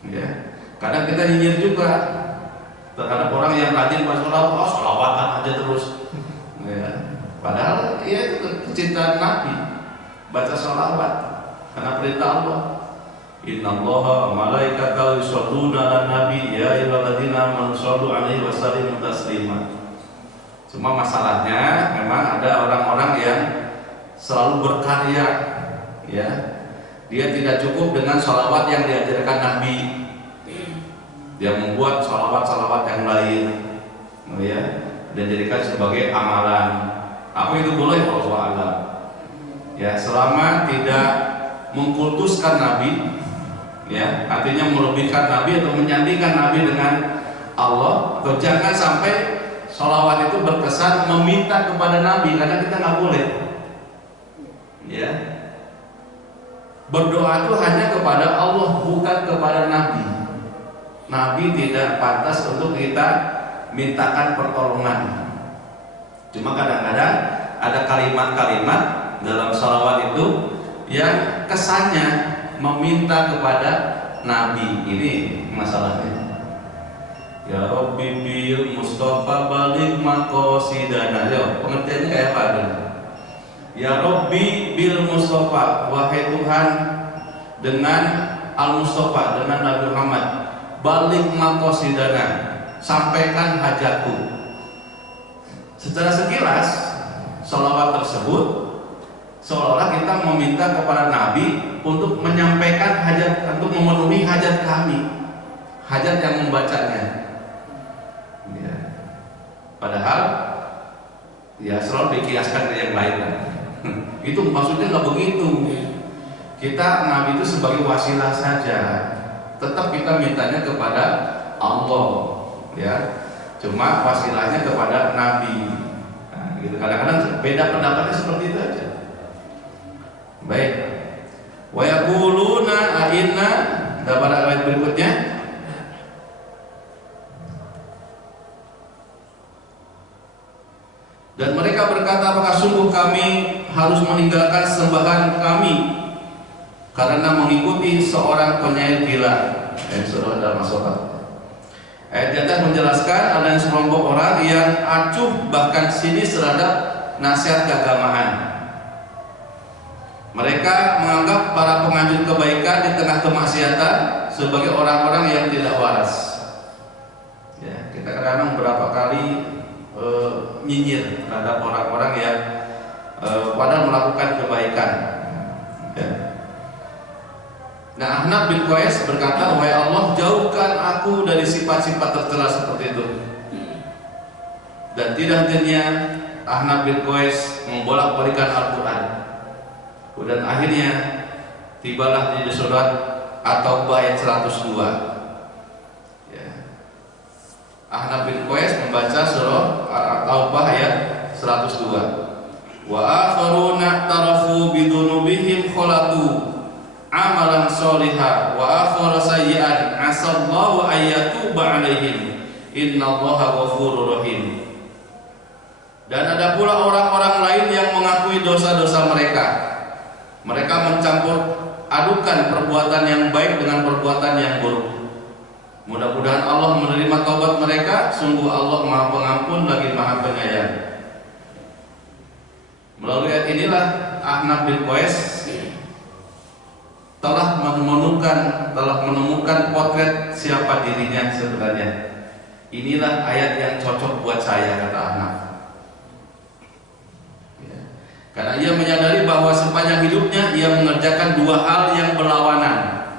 Ya, kadang kita nyinyir juga terhadap orang yang rajin baca sholawat, oh sholawatan aja terus. Ya, padahal ya itu kecintaan Nabi, baca sholawat karena perintah Allah. Innallaha malaikatahu yusholluna 'alan nabi ya ayyuhalladzina amanu shollu 'alaihi wa sallimu taslima. Cuma masalahnya memang ada orang-orang yang selalu berkarya, ya. Dia tidak cukup dengan sholawat yang diajarkan Nabi. Dia membuat sholawat-sholawat yang lain, ya, dan jadikan sebagai amalan. Apa itu boleh? Wallahu a'lam. Ya, selama tidak mengkultuskan Nabi, ya, artinya melebihkan Nabi atau menyandingkan Nabi dengan Allah, atau jangan sampai sholawat itu berkesan meminta kepada Nabi, karena kita nggak boleh. Ya, berdoa itu hanya kepada Allah, bukan kepada Nabi. Nabi tidak pantas untuk kita mintakan pertolongan. Cuma kadang-kadang ada kalimat-kalimat dalam sholawat itu yang kesannya meminta kepada Nabi. Ini masalahnya. Ya Rabbi bil Mustafa balik maqasidana. Yo, pengertiannya kayak apa dulu? Ya Rabbi bil Mustafa, wahai Tuhan dengan Al Mustafa, dengan Nabi Muhammad, balik maqasidana, sampaikan hajatku. Secara sekilas sholawat tersebut seolah-olah kita meminta kepada Nabi untuk menyampaikan hajat, untuk memenuhi hajat kami, hajat yang membacanya. Ya. Padahal ya selalu dikiaskan ke yang lain. Itu maksudnya nggak begitu. Kita Nabi itu sebagai wasilah saja. Tetap kita mintanya kepada Allah, ya. Cuma wasilahnya kepada Nabi. Nah, gitu. Kadang-kadang beda pendapatnya seperti itu aja. Baik. Wa yaquluna a'inna, pada ayat berikutnya. Dan mereka berkata, apakah sungguh kami harus meninggalkan sembahan kami karena mengikuti seorang penyair gila? Surah Al-Masad. Ayat di atas menjelaskan ada sekelompok orang yang acuh bahkan sinis terhadap nasihat keagamaan. Mereka menganggap para penganjur kebaikan di tengah kemaksiatan sebagai orang-orang yang tidak waras. Kita kadang berapa kali nyinyir terhadap orang-orang yang padahal melakukan kebaikan. Ya. Nah, Ahnaf bin Qais berkata, wahai Allah, jauhkan aku dari sifat-sifat tercela seperti itu. Dan tidak hentinya Ahnaf bin Qais membolak-balikan Al-Quran. Dan akhirnya tibalah di surat At-Taubah ayat 102. Ya. Ahnaf bin Qais membaca surah At-Taubah ayat 102. Wa akharuna tarafu bidunubihim khalatu amalan sholiha wa akhara sayyi'an asallahu ayyatuba alaihim innallaha ghafurur rahim. Dan ada pula orang-orang lain yang mengakui dosa-dosa mereka. Mereka mencampur adukan perbuatan yang baik dengan perbuatan yang buruk. Mudah-mudahan Allah menerima taubat mereka. Sungguh Allah Maha Pengampun lagi Maha Penyayang. Melalui ayat inilah Ahnaf bin Qais telah menemukan potret siapa dirinya sebenarnya. Inilah ayat yang cocok buat saya, kata Ahnaf. Ya. Karena ia menyadari bahwa sepanjang hidupnya ia mengerjakan dua hal yang berlawanan,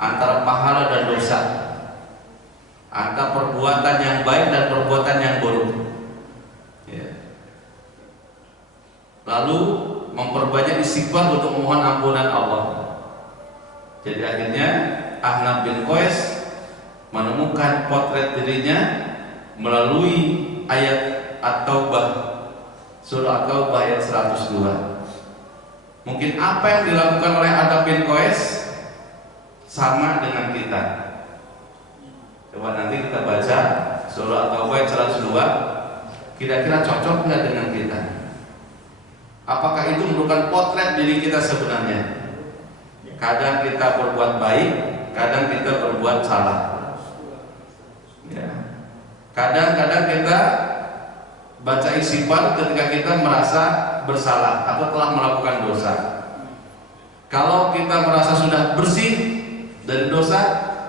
antara pahala dan dosa, antara perbuatan yang baik dan perbuatan yang buruk. Ya. Lalu memperbanyak istighfar untuk memohon ampunan Allah. Jadi akhirnya Ahnaf bin Qais menemukan potret dirinya melalui ayat At-Taubah, surah At-Taubah ayat 102. Mungkin apa yang dilakukan oleh Ahnaf bin Qais sama dengan kita. Coba nanti kita baca surah At-Taubah ayat 102, kira-kira cocok nggak dengan kita? Apakah itu merupakan potret diri kita sebenarnya? Kadang kita berbuat baik, kadang kita berbuat salah. Ya. Kadang-kadang kita baca istighfar ketika kita merasa bersalah atau telah melakukan dosa. Kalau kita merasa sudah bersih dari dosa,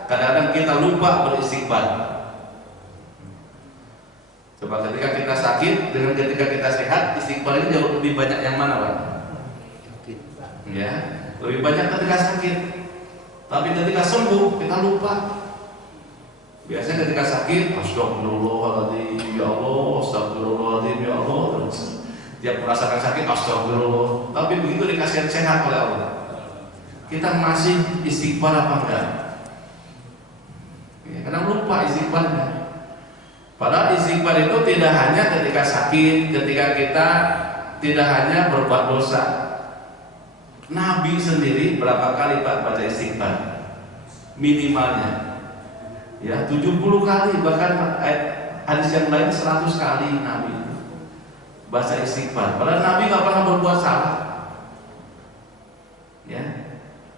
kadang-kadang kita lupa beristighfar. Coba ketika kita sakit dengan ketika kita sehat, istighfar ini jauh lebih banyak yang mana, Pak? Ya. Lebih banyak ketika sakit, tapi ketika sembuh kita lupa. Biasanya ketika sakit, astagfirullahaladzim ya Allah, astagfirullahaladzim ya Allah. Tiap merasakan sakit, astagfirullah. Tapi begitu dikasih sehat oleh Allah, kita masih istighfar apa enggak? Ya, karena lupa istighfarnya. Padahal istighfar itu tidak hanya ketika sakit, ketika kita tidak hanya berbuat dosa. Nabi sendiri berapa kali Pak baca istighfar? Minimalnya ya 70 kali, bahkan hadis yang lain 100 kali Nabi baca istighfar. Padahal Nabi nggak pernah berbuat salah. Ya.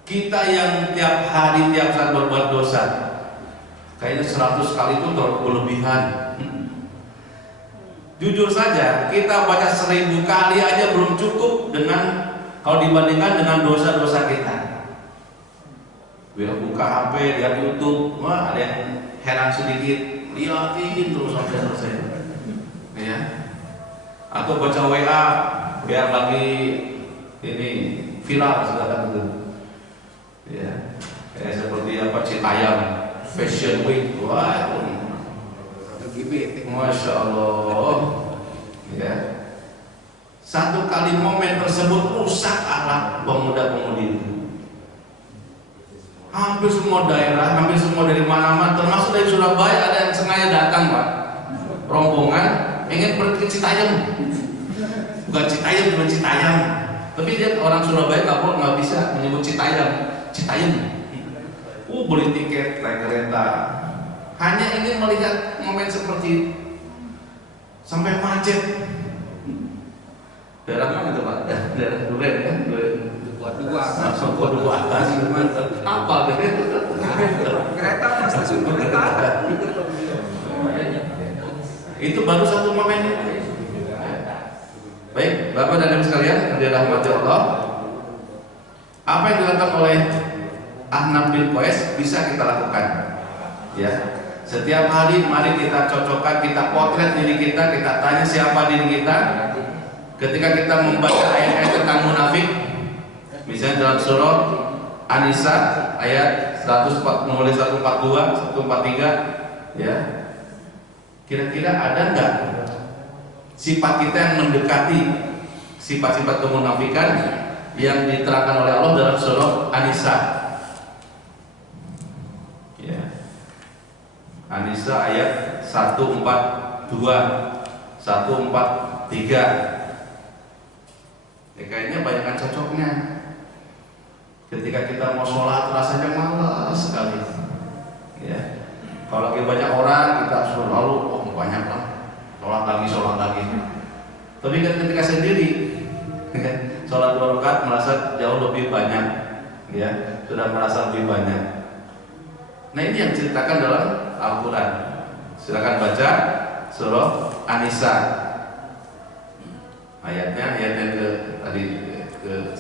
Kita yang tiap hari tiap saat berbuat dosa, kayaknya 100 kali itu berlebihan. Jujur saja, kita baca 1000 kali aja belum cukup dengan kalau dibandingkan dengan dosa-dosa kita. Bila buka HP, lihat YouTube, wah ada yang heran sedikit, liatin terus sampai selesai. Ya. Atau baca WA, biar lagi ini viral segala itu. Ya. Kayak seperti apa Citayam Fashion Week, wah, Masya Allah. Ya. Satu kali momen tersebut rusak akhlak pemuda-pemudi itu. Hampir semua daerah, hampir semua dari mana-mana, termasuk dari Surabaya ada yang sengaja datang, Pak. Rombongan ingin pergi ke Citayam. Bukan Citayam, bukan Citayam. Tapi dia orang Surabaya nggak bisa menyebut Citayam. Beli tiket naik kereta. Hanya ingin melihat momen seperti itu. Sampai macet. Daerah mana itu Pak? Daerah Duren kan? Dua atas. Apa deh? Kereta pas stasiun kereta. Itu baru satu momen. Baik, Bapak dan Ibu sekalian yang dirahmati Allah, apa yang dilakukan oleh Ahnaf bin Qais bisa kita lakukan. Ya, Setiap hari mari kita cocokkan, kita potret diri kita tanya siapa diri kita. Ketika kita membaca ayat-ayat tentang munafik, misalnya dalam surah An-Nisa ayat 142, 143, ya. Kira-kira ada nggak sifat kita yang mendekati sifat-sifat kemunafikan yang diterangkan oleh Allah dalam surah An-Nisa? Ya. An-Nisa ayat 142, 143. Kayaknya banyakkan cocoknya. Ketika kita mau sholat rasanya malas sekali. Ya. Kalau lagi banyak orang kita suruh lalu, oh banyak lah, sholat lagi. Tapi kan ketika sendiri, sholat 2 rakaat merasa jauh lebih banyak, ya sudah merasa lebih banyak. Nah ini yang diceritakan dalam Al-Quran. Silakan baca surah An-Nisa. Ayatnya ke 1,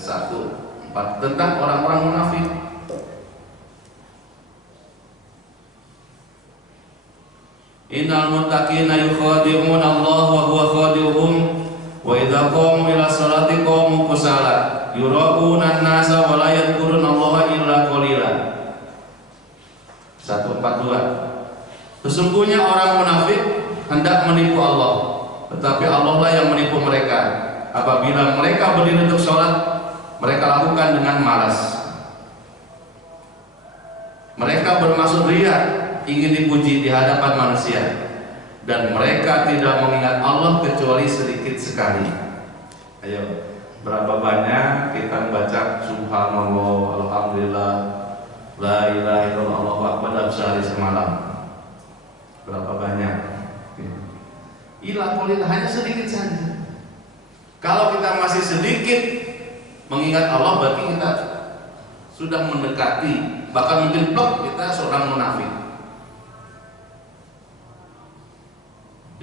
4 tentang orang-orang munafik. Innal muttaqina yukhadi'una Allah wa huwa khadi'uhum wa idza qamu ila sholati qamu kusala yura'una an-nasa wa la yadhkuruna Allah illa qalila. 142. Sesungguhnya orang munafik hendak menipu Allah, tetapi Allah lah yang menipu mereka. Apabila mereka berdiri untuk sholat, mereka lakukan dengan malas. Mereka bermaksud riya, ingin dipuji di hadapan manusia, dan mereka tidak mengingat Allah kecuali sedikit sekali. Ayo, berapa banyak kita baca subhanallah, alhamdulillah, la ilaha illallah, Allahu akbar dalam sehari semalam? Berapa banyak? Ila qalil, hanya sedikit saja. Kalau kita masih sedikit mengingat Allah, berarti kita sudah mendekati, bahkan mungkin kita seorang munafik.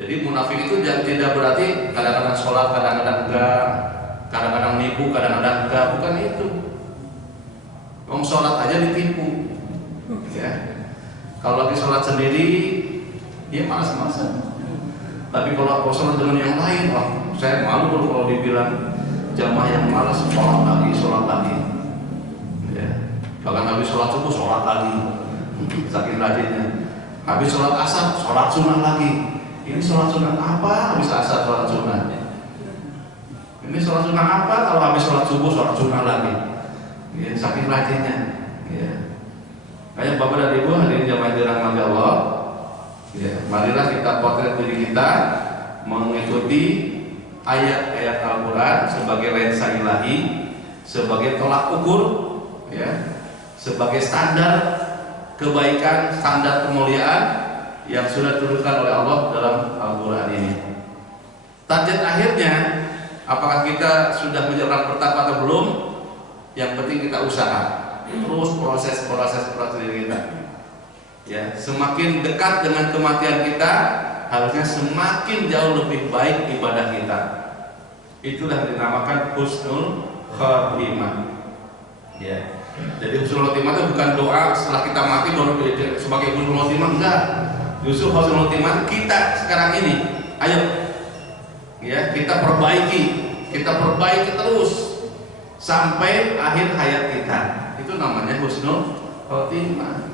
Jadi munafik itu tidak berarti kadang-kadang sholat, kadang-kadang enggak, kadang-kadang nipu, kadang-kadang enggak, bukan itu. Orang sholat aja ditipu, ya. Kalau lagi sholat sendiri, dia malas-malasan. Tapi kalau aku sholat dengan yang lain, wah, saya malu kalau dibilang jamaah yang malas, sholat lagi. Ya. Bahkan habis sholat subuh, sholat lagi, saking rajinnya. Habis sholat asar, sholat sunnah lagi. Ini sholat sunnah apa? Habis asar sholat sunnah. Ini sholat sunnah apa? Kalau habis sholat subuh sholat sunnah lagi. Ya, saking rajinnya. Ya. Kayak Bapak dan Ibu hadirin jamaah dirahmati Allah. Ya, marilah kita potret diri kita mengikuti ayat-ayat Al-Quran sebagai lensa ilahi, sebagai tolak ukur, ya, sebagai standar kebaikan, standar kemuliaan yang sudah diturunkan oleh Allah dalam Al-Quran ini. Target akhirnya, apakah kita sudah menjadi orang bertakwa atau belum? Yang penting kita usaha, terus proses diri kita. Ya, semakin dekat dengan kematian kita, harusnya semakin jauh lebih baik ibadah kita. Itulah yang dinamakan husnul khotimah. Ya. Jadi husnul khotimah itu bukan doa setelah kita mati baru sebagai husnul khotimah, enggak. Justru husnul khotimah kita sekarang ini, ayo, ya kita perbaiki terus sampai akhir hayat kita. Itu namanya husnul khotimah.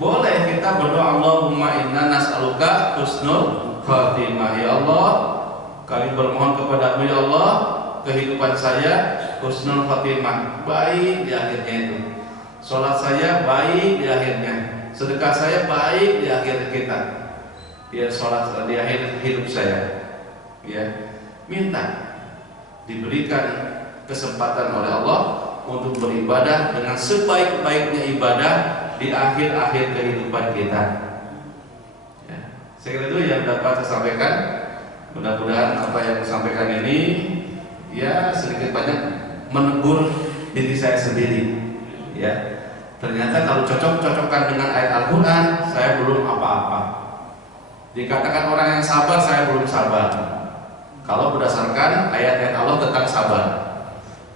Boleh kita berdoa, Allahumma inna nas'aluka husnul khotimah. Ya Allah, kami bermohon kepadamu ya Allah, kehidupan saya husnul khotimah, baik di akhirnya itu. Sholat saya baik di akhirnya, sedekah saya baik di akhir kita. Ya, sholat di akhir hidup saya. Ya, minta diberikan kesempatan oleh Allah untuk beribadah dengan sebaik-baiknya ibadah di akhir-akhir kehidupan kita. Ya, saya kira itu yang dapat saya sampaikan. Mudah-mudahan apa yang saya sampaikan ini ya sedikit banyak menegur diri saya sendiri. Ya, ternyata kalau cocok-cocokkan dengan ayat Al-Quran, saya belum apa-apa. Dikatakan orang yang sabar, saya belum sabar. Kalau berdasarkan ayat-ayat Allah tentang sabar,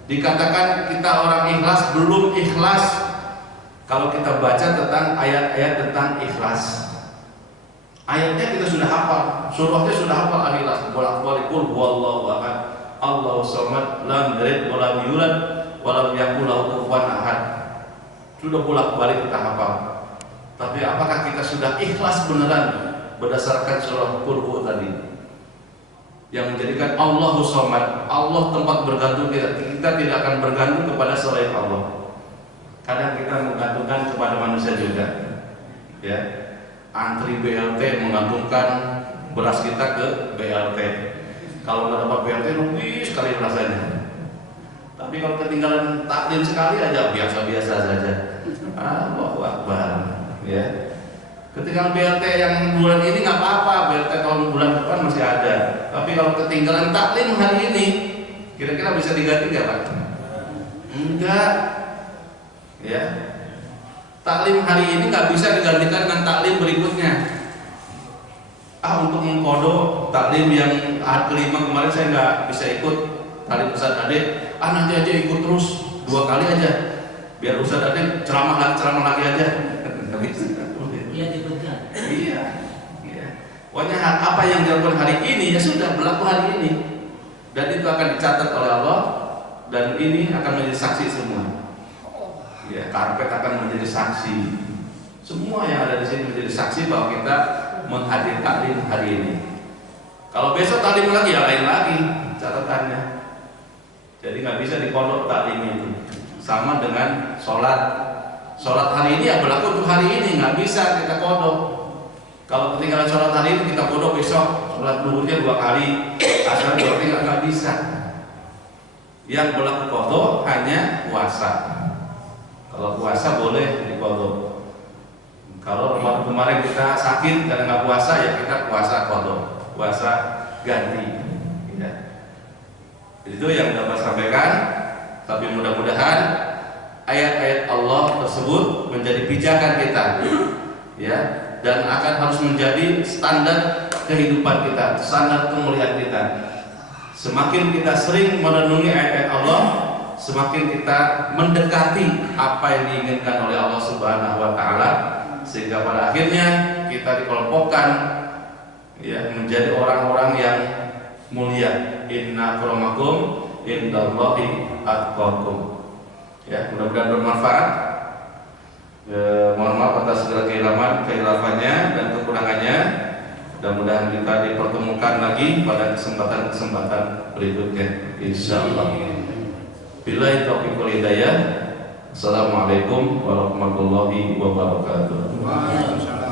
dikatakan kita orang ikhlas, belum ikhlas. Kalau kita baca tentang ayat-ayat tentang ikhlas, ayatnya kita sudah hafal, surahnya sudah hafal al-ikhlas, bolak-balik qul huwallahu ahad, Allahu samad, lam yalid wa lam yulad wa lam yakul lahu kufuwan ahad. Sudah bolak-balik kita hafal. Tapi apakah kita sudah ikhlas beneran berdasarkan surah qul hu tadi? Yang menjadikan Allahu samad, Allah tempat bergantung kita tidak akan bergantung kepada selain Allah. Kadang kita menggantungkan kepada manusia juga, ya. Antri BLT menggantungkan beras kita ke BLT. Kalau nggak dapat BLT rugi sekali rasanya. Tapi kalau ketinggalan takdim sekali aja biasa-biasa saja. Allahu Akbar, ya. Ketinggalan BLT yang bulan ini nggak apa-apa, BLT tahun bulan depan masih ada. Tapi kalau ketinggalan taklim hari ini, kira-kira bisa diganti nggak Pak? Enggak. Ya, taklim hari ini nggak bisa digantikan dengan taklim berikutnya. Untuk mengkodok taklim yang hari kelima kemarin saya nggak bisa ikut, taklim Ustaz Ade, nanti aja ikut terus 2 kali aja, biar Ustaz Ade ceramah lagi aja. Nggak bisa. Iya dipegang. Iya. Pokoknya apa yang dilakukan hari ini ya sudah berlaku hari ini, dan itu akan dicatat oleh Allah, dan ini akan menjadi saksi semua. Ya, karpet akan menjadi saksi. Semua yang ada di sini menjadi saksi bahwa kita menghadir taklim hari ini. Kalau besok taklim lagi ya lain lagi catatannya. Jadi nggak bisa dikodok taklim itu. Sama dengan sholat. Sholat hari ini ya berlaku untuk hari ini, nggak bisa kita kodok. Kalau ketinggalan sholat hari ini kita kodok besok. Sholat zuhurnya 2 kali, asar 2 kali nggak bisa. Yang berlaku kodok hanya puasa. Kalau puasa boleh dikodok. Kalau kemarin kita sakit karena nggak puasa ya kita puasa kodok, puasa ganti. Ya. Itu yang dapat sampaikan. Tapi mudah-mudahan ayat-ayat Allah tersebut menjadi pijakan kita, ya, dan akan harus menjadi standar kehidupan kita, standar kemuliaan kita. Semakin kita sering merenungi ayat-ayat Allah, semakin kita mendekati apa yang diinginkan oleh Allah Subhanahu wa taala, sehingga pada akhirnya kita dikelompokkan, ya, menjadi orang-orang yang mulia. Inna akramakum indallahi atqakum. Ya, mudah-mudahan bermanfaat. Mohon maaf atas segala kehilafannya dan kekurangannya. Mudah-mudahan kita dipertemukan lagi pada kesempatan-kesempatan berikutnya, insyaallah. Billahi taufiq wal hidayah. Assalamualaikum warahmatullahi wabarakatuh. Waalaikumsalam.